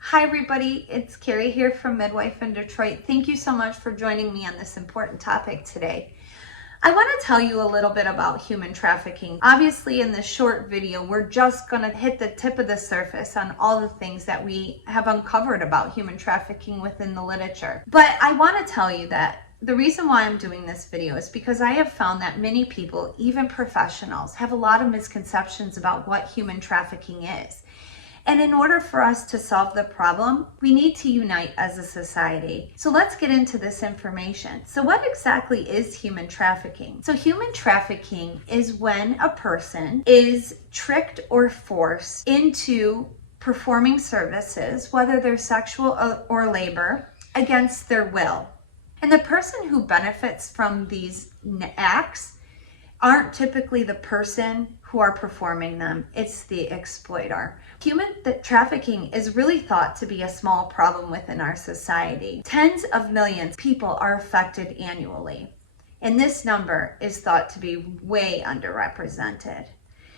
Hi everybody, it's Carrie here from Midwife in Detroit. Thank you so much for joining me on this important topic today. I want to tell you a little bit about human trafficking. Obviously in this short video, we're just going to hit the tip of the surface on all the things that we have uncovered about human trafficking within the literature. But I want to tell you that the reason why I'm doing this video is because I have found that many people, even professionals, have a lot of misconceptions about what human trafficking is. And in order for us to solve the problem, we need to unite as a society. So let's get into this information. So what exactly is human trafficking? So human trafficking is when a person is tricked or forced into performing services, whether they're sexual or labor, against their will. And the person who benefits from these acts aren't typically the person who are performing them, it's the exploiter. Human trafficking is really thought to be a small problem within our society. Tens of millions of people are affected annually, and this number is thought to be way underrepresented.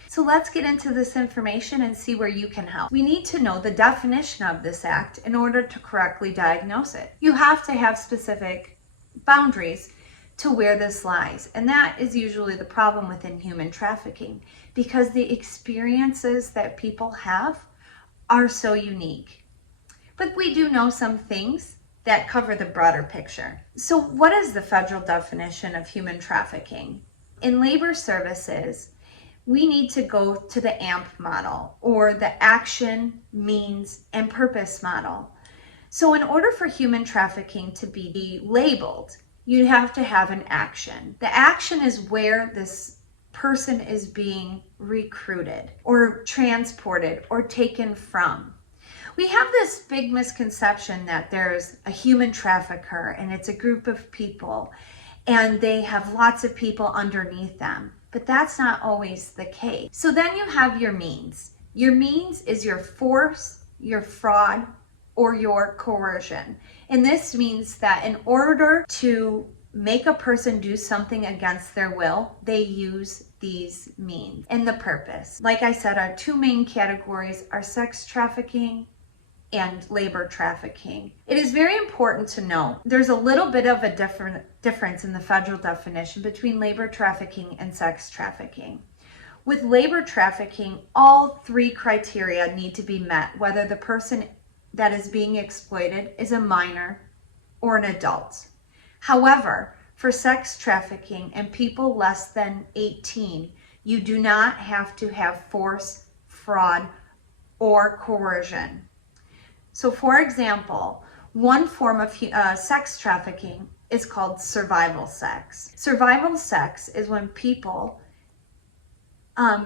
So let's get into this information and see where you can help. We need to know the definition of this act in order to correctly diagnose it. You have to have specific boundaries to where this lies. And that is usually the problem within human trafficking, because the experiences that people have are so unique. But we do know some things that cover the broader picture. So what is the federal definition of human trafficking? In labor services, we need to go to the AMP model, or the action, means, and purpose model. So in order for human trafficking to be labeled, you have to have an action. The action is where this person is being recruited or transported or taken from. We have this big misconception that there's a human trafficker and it's a group of people and they have lots of people underneath them, but that's not always the case. So then you have your means. Your means is your force, your fraud, or your coercion. And this means that in order to make a person do something against their will, they use these means. And the purpose, like I said, our two main categories are sex trafficking and labor trafficking. It is very important to know there's a little bit of a difference in the federal definition between labor trafficking and sex trafficking. With labor trafficking, all three criteria need to be met, whether the person that is being exploited is a minor or an adult. However, for sex trafficking and people less than 18, you do not have to have force, fraud, or coercion. So for example, one form of sex trafficking is called survival sex. Survival sex is when people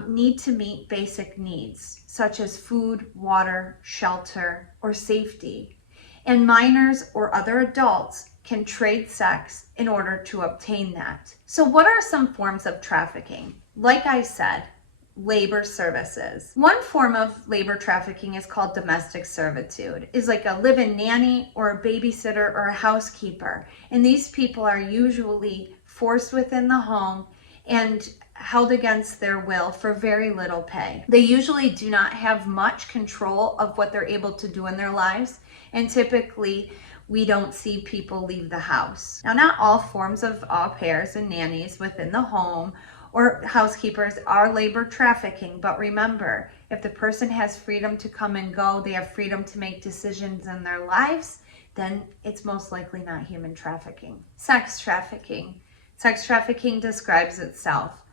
need to meet basic needs such as food, water, shelter, or safety. And minors or other adults can trade sex in order to obtain that. So what are some forms of trafficking? Like I said, labor services. One form of labor trafficking is called domestic servitude. It's like a live-in nanny or a babysitter or a housekeeper. And these people are usually forced within the home and held against their will for very little pay. They usually do not have much control of what they're able to do in their lives, and typically we don't see people leave the house. Now, not all forms of au pairs and nannies within the home or housekeepers are labor trafficking, but remember, if the person has freedom to come and go, they have freedom to make decisions in their lives, then it's most likely not human trafficking. Sex trafficking. Sex trafficking describes itself.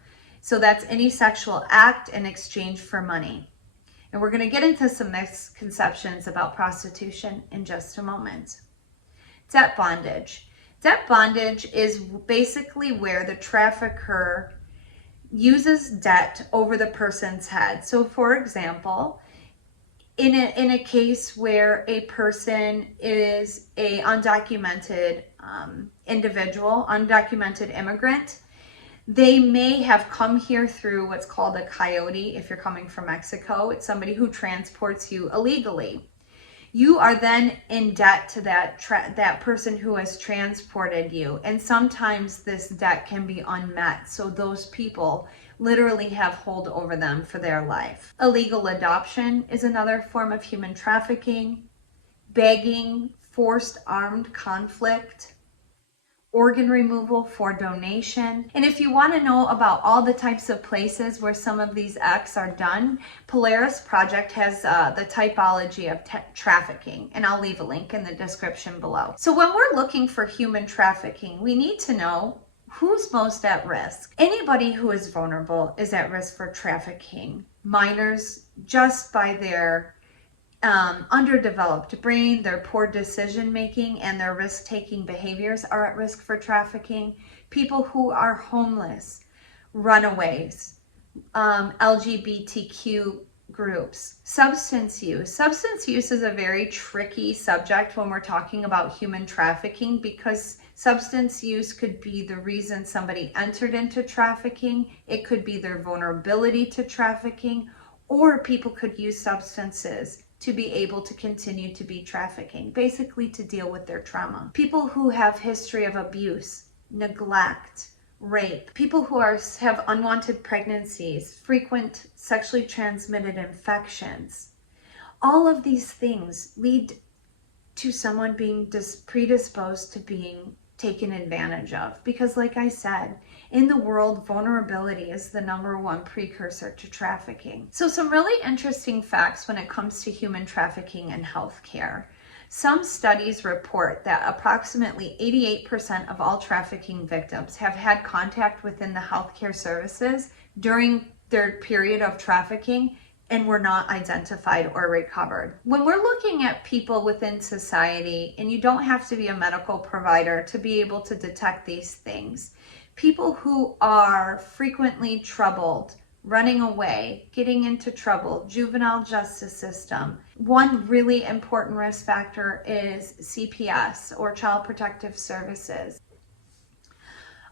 So that's any sexual act in exchange for money. And we're going to get into some misconceptions about prostitution in just a moment. Debt bondage. Debt bondage is basically where the trafficker uses debt over the person's head. So for example, in a case where a person is a undocumented individual, undocumented immigrant, they may have come here through what's called a coyote. If you're coming from Mexico, it's somebody who transports you illegally. You are then in debt to that person who has transported you. And sometimes this debt can be unmet. So those people literally have hold over them for their life. Illegal adoption is another form of human trafficking. Begging, forced armed conflict, organ removal for donation. And if you want to know about all the types of places where some of these acts are done, Polaris Project has the typology of trafficking, and I'll leave a link in the description below. So when we're looking for human trafficking, we need to know who's most at risk. Anybody who is vulnerable is at risk for trafficking. Minors, just by their underdeveloped brain, their poor decision making, and their risk-taking behaviors are at risk for trafficking. People who are homeless, runaways, LGBTQ groups, substance use. Substance use is a very tricky subject when we're talking about human trafficking, because substance use could be the reason somebody entered into trafficking. It could be their vulnerability to trafficking, or people could use substances to be able to continue to be trafficking, basically to deal with their trauma. People who have history of abuse, neglect, rape, people who have unwanted pregnancies, frequent sexually transmitted infections. All of these things lead to someone being predisposed to being taken advantage of, because like I said, in the world, vulnerability is the #1 precursor to trafficking. So some really interesting facts when it comes to human trafficking and healthcare. Some studies report that approximately 88% of all trafficking victims have had contact within the healthcare services during their period of trafficking and were not identified or recovered. When we're looking at people within society, and you don't have to be a medical provider to be able to detect these things, people who are frequently troubled, running away, getting into trouble, juvenile justice system. One really important risk factor is CPS, or Child Protective Services.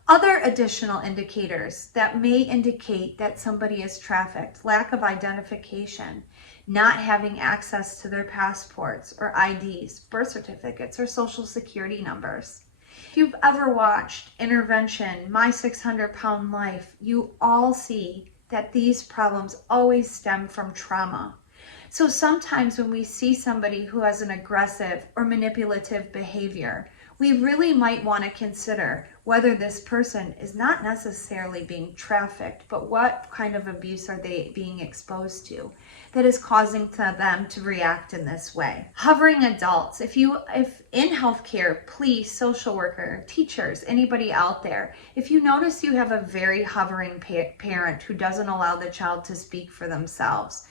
Other additional indicators that may indicate that somebody is trafficked: lack of identification, not having access to their passports or IDs, birth certificates, or social security numbers. If you've ever watched Intervention, My 600-Pound Life, you all see that these problems always stem from trauma. So sometimes when we see somebody who has an aggressive or manipulative behavior, we really might want to consider whether this person is not necessarily being trafficked, but what kind of abuse are they being exposed to that is causing them to react in this way. Hovering adults. If in healthcare, police, social worker, teachers, anybody out there, if you notice you have a very hovering parent who doesn't allow the child to speak for themselves,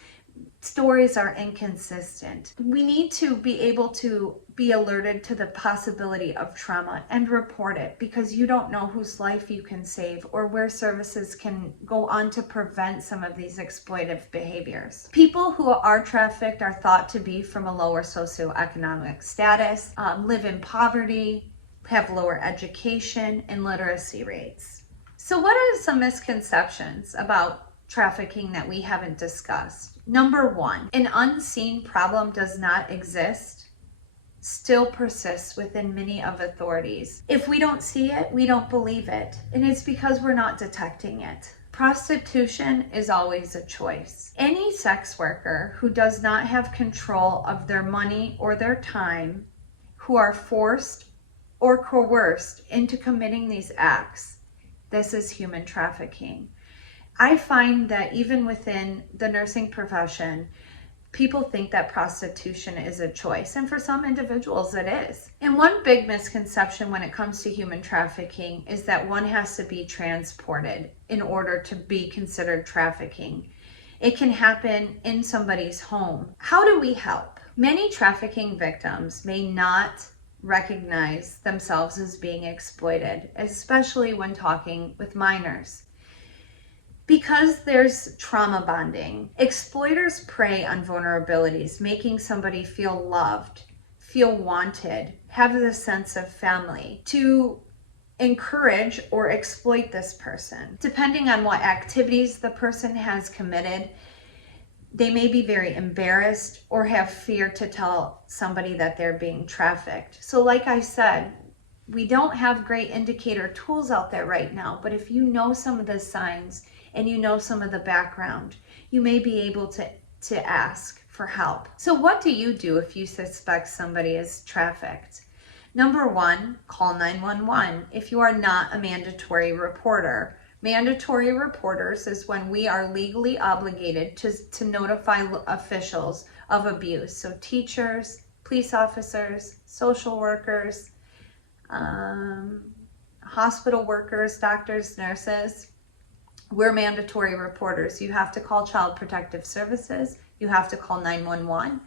stories are inconsistent, we need to be able to be alerted to the possibility of trauma and report it, because you don't know whose life you can save or where services can go on to prevent some of these exploitive behaviors. People who are trafficked are thought to be from a lower socioeconomic status, live in poverty, have lower education and literacy rates. So what are some misconceptions about trafficking that we haven't discussed? #1, an unseen problem does not exist, still persists within many of authorities. If we don't see it, we don't believe it, and it's because we're not detecting it. Prostitution is always a choice. Any sex worker who does not have control of their money or their time, who are forced or coerced into committing these acts, this is human trafficking. I find that even within the nursing profession, people think that prostitution is a choice, and for some individuals it is. And one big misconception when it comes to human trafficking is that one has to be transported in order to be considered trafficking. It can happen in somebody's home. How do we help? Many trafficking victims may not recognize themselves as being exploited, especially when talking with minors. Because there's trauma bonding, exploiters prey on vulnerabilities, making somebody feel loved, feel wanted, have the sense of family, to encourage or exploit this person. Depending on what activities the person has committed, they may be very embarrassed or have fear to tell somebody that they're being trafficked. So like I said, we don't have great indicator tools out there right now, but if you know some of the signs and you know some of the background, you may be able to ask for help. So what do you do if you suspect somebody is trafficked? Number one, call 911 if you are not a mandatory reporter. Mandatory reporters is when we are legally obligated to notify officials of abuse. So teachers, police officers, social workers, hospital workers, doctors, nurses, we're mandatory reporters. You have to call Child Protective Services. You have to call 911.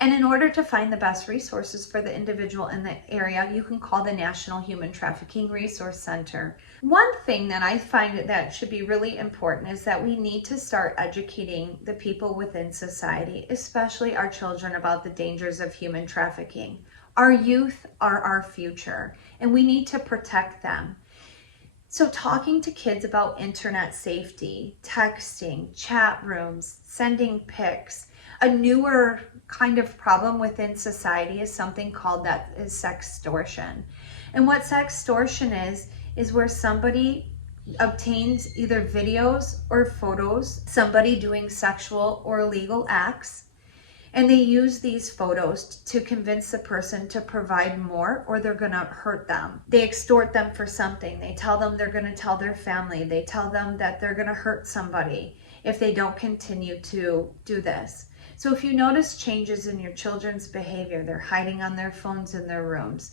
And in order to find the best resources for the individual in the area, you can call the National Human Trafficking Resource Center. One thing that I find that should be really important is that we need to start educating the people within society, especially our children, about the dangers of human trafficking. Our youth are our future, and we need to protect them. So talking to kids about internet safety, texting, chat rooms, sending pics. A newer kind of problem within society is something called sextortion. And what sextortion is where somebody obtains either videos or photos, somebody doing sexual or illegal acts, and they use these photos to convince the person to provide more, or they're gonna hurt them. They extort them for something. They tell them they're gonna tell their family. They tell them that they're gonna hurt somebody if they don't continue to do this. So if you notice changes in your children's behavior, they're hiding on their phones in their rooms.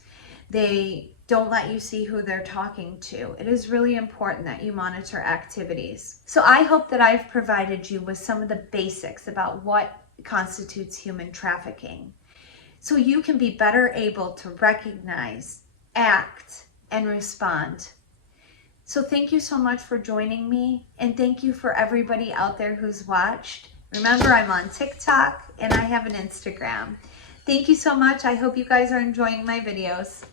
They don't let you see who they're talking to. It is really important that you monitor activities. So I hope that I've provided you with some of the basics about what constitutes human trafficking, so you can be better able to recognize, act, and respond. So thank you so much for joining me, and thank you for everybody out there who's watched. Remember, I'm on TikTok and I have an Instagram. Thank you so much. I hope you guys are enjoying my videos.